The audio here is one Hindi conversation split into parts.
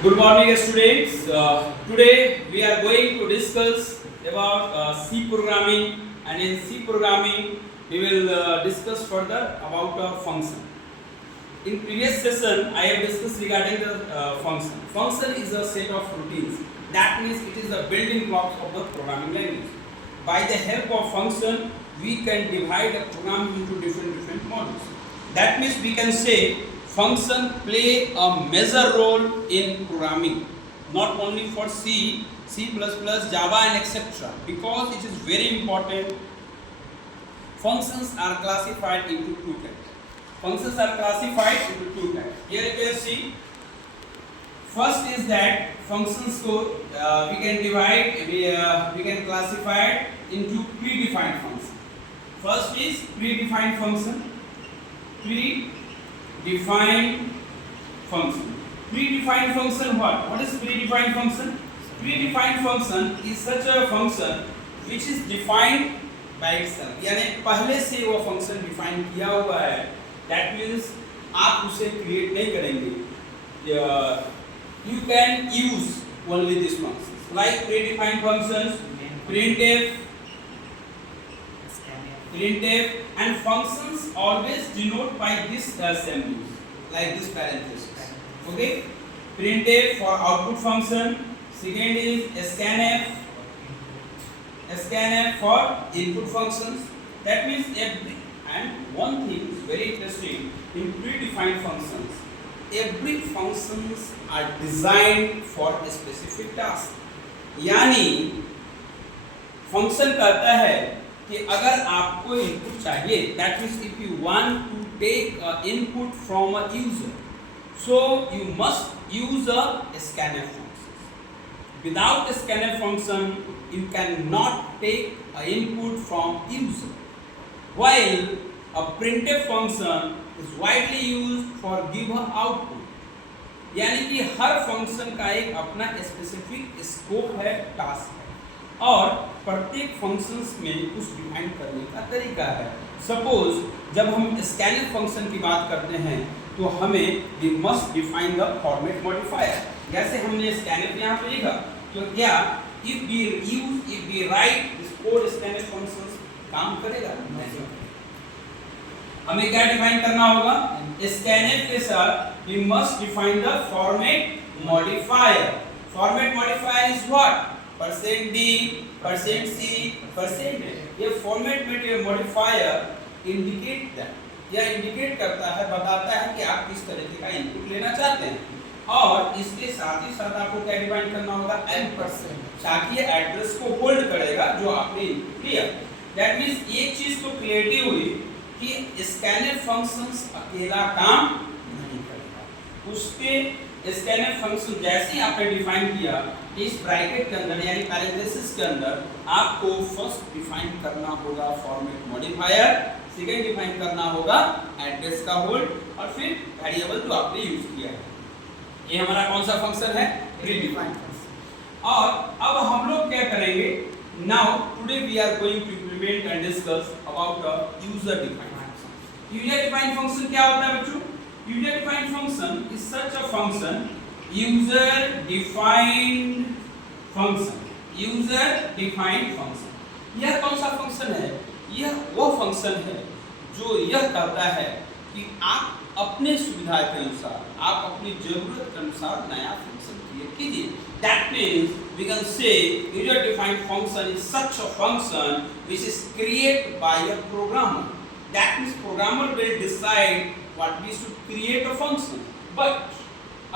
Good morning, students. Today we are going to discuss about C programming, and in C programming we will discuss further about a function. In previous session, I have discussed regarding the function. Function is a set of routines. That means it is the building blocks of the programming language. By the help of function, we can divide a program into different modules. That means we can say function play a major role in programming, not only for C, C++, Java and etc. Because it is very important. Functions are classified into two types. Functions are classified into two types. Here you can see. First is that functions को we can divide, we can classify it into predefined function. First is predefined function. Predefined function. Predefined function what? What is predefined function? Predefined function is such a function which is defined by itself. यानी पहले से वो function define किया हुआ है. That means आप उसे create नहीं करेंगे. You can use only these functions like predefined functions, printf, and functions always denote by this symbols like this parenthesis. Okay, printf for output function. Second is scanf for input functions. That means and one thing is very interesting in predefined functions. Every functions are designed for a specific task. यानी function कहता है कि अगर आपको input चाहिए, that means if you want to take input from a user, so you must use a scanf function. Without a scanf function, you cannot take input from user. While a printf function is widely used for give output. यानी कि हर फंक्शन का एक अपना स्पेसिफिक स्कोप है, टास्क है, और प्रत्येक फंक्शंस में कुछ डिफाइन करने का तरीका है. सपोज जब हम स्कैनफ फंक्शन की बात करते हैं तो हमें we must define the format modifier. जैसे हमने स्कैनफ यहाँ पे लिखा तो क्या if we write this code scanf functions काम करेगा? हमें क्या डिफाइन करना होगा? स्कैनफ के साथ we must define the format modifier. Format modifier is what? %d, %c, %d. ये format modifier indicate that, या indicate करता है, बताता है कि आप किस तरीके का इनपुट लेना चाहते हैं. और इसके साथ ही साथ आपको क्या डिफाइन करना होगा? %, ताकि ये एड्रेस को होल्ड करेगा जो आपने इनपुट लिया. दैट मीन्स एक चीज तो क्लियरिटी हुई कि स्कैनफ फंक्शंस अकेला काम नहीं करता. उसके स्कैनफ फंक्शन जैसे ही आपने डिफाइन किया, इस ब्रैकेट के अंदर यानी पैरेंथेसिस के अंदर आपको फर्स्ट डिफाइन करना होगा फॉर्मेट मॉडिफायर, सेकंड डिफाइन करना होगा एड्रेस का होल्ड, और फिर वेरिएबल जो आपने यूज किया है. ये हमारा कौन सा फंक्शन है? Predefined function. और अब हम लोग क्या करेंगे? Now today we are going to implement and discuss about the user defined function. User defined function क्या होता है बच्चों? User defined function is such a function. User defined function. User defined function. यह कौन सा फंक्शन है? यह वो फंक्शन है जो यह करता है कि आप अपने सुविधा के अनुसार, आप अपनी जरूरत के अनुसार नया फंक्शन क्रिएट कीजिए. That means we can say user defined function is such a function which is created by a programmer. That means programmer will decide what we should create a function. But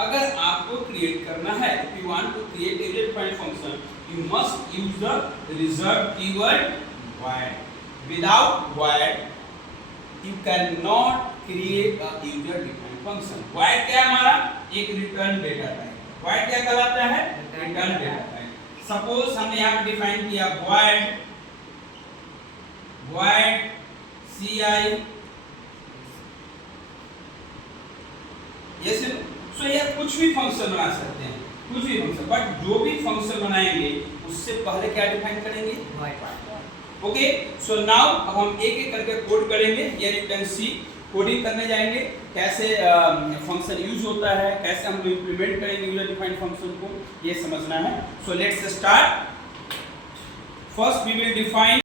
अगर आपको create करना है, if you want to create a user defined function, you must use the reserved keyword void. Without void, you cannot create a user defined function. Void क्या हमारा? एक return data type. void क्या कहलाता है? Return data type. सपोज हमने यहाँ पे डिफाइन किया void ci, ये सो ये कुछ भी फंक्शन बना सकते हैं, कुछ भी फंक्शन, बट जो भी फंक्शन बनाएंगे उससे पहले क्या डिफाइन करेंगे? void. ओके, सो नाउ अब हम एक एक करके कोड करेंगे. Here you can see coding करने जाएंगे, कैसे फंक्शन यूज होता है, कैसे हम लोग इंप्लीमेंट करेंगे यूजर डिफाइंड फंक्शन को, ये समझना है। So let's start. First we will define